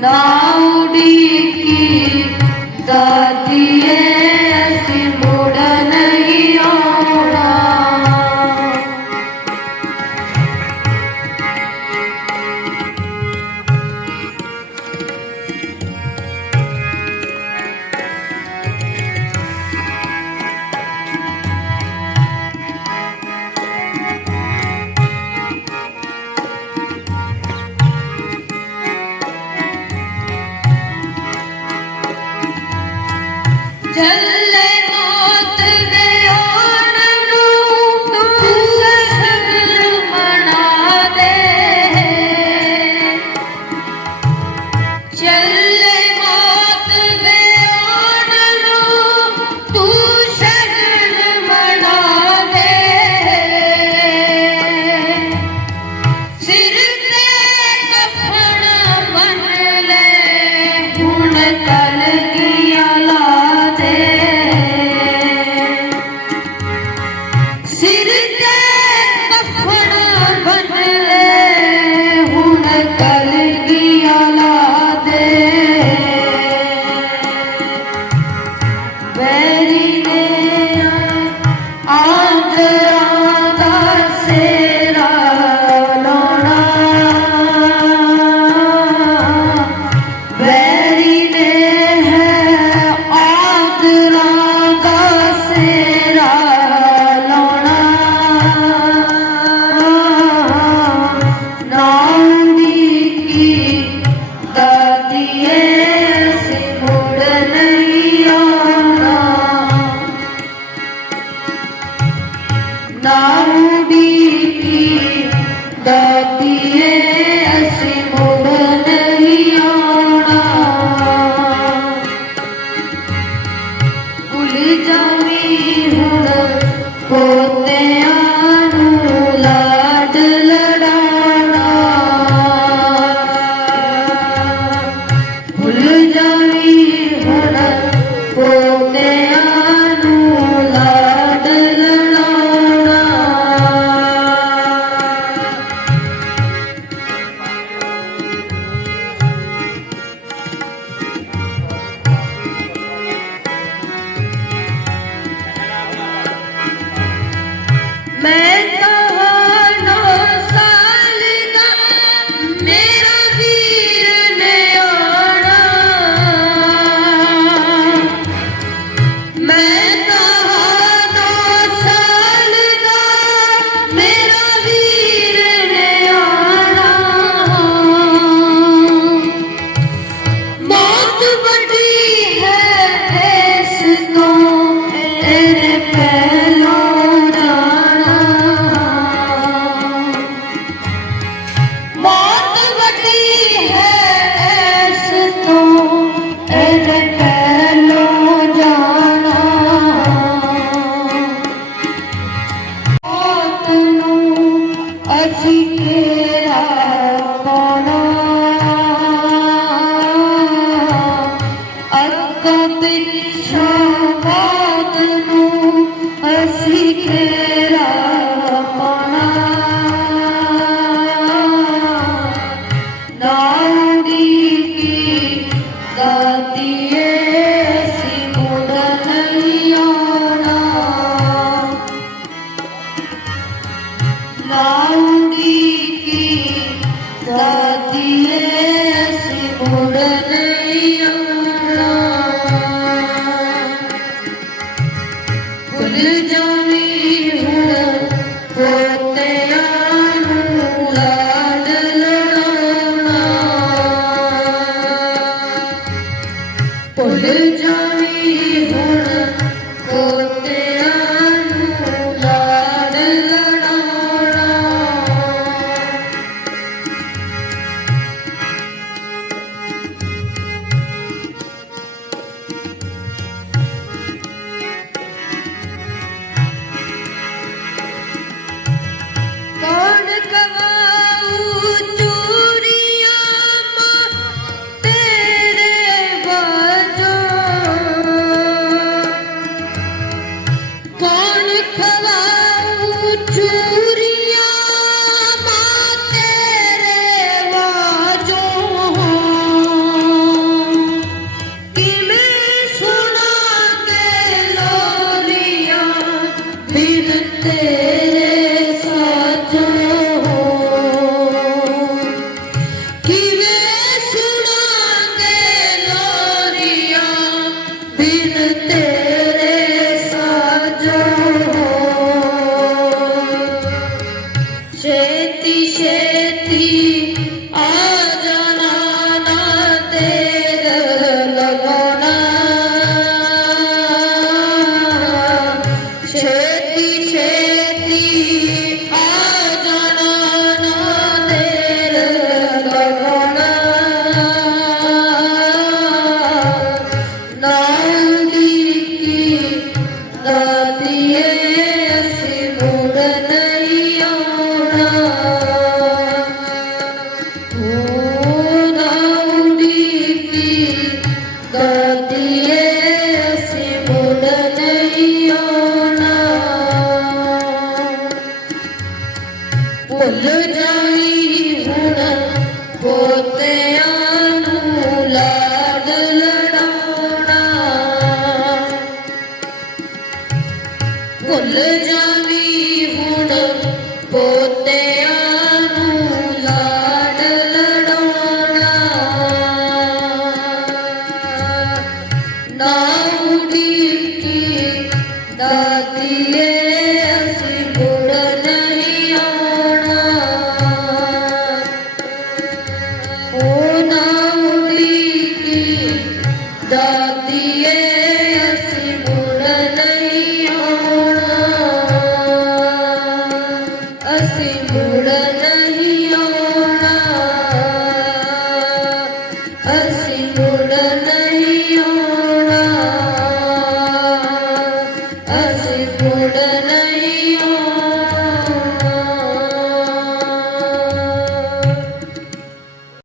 No. ਚੱਲੇ दिए से मुड़ Let's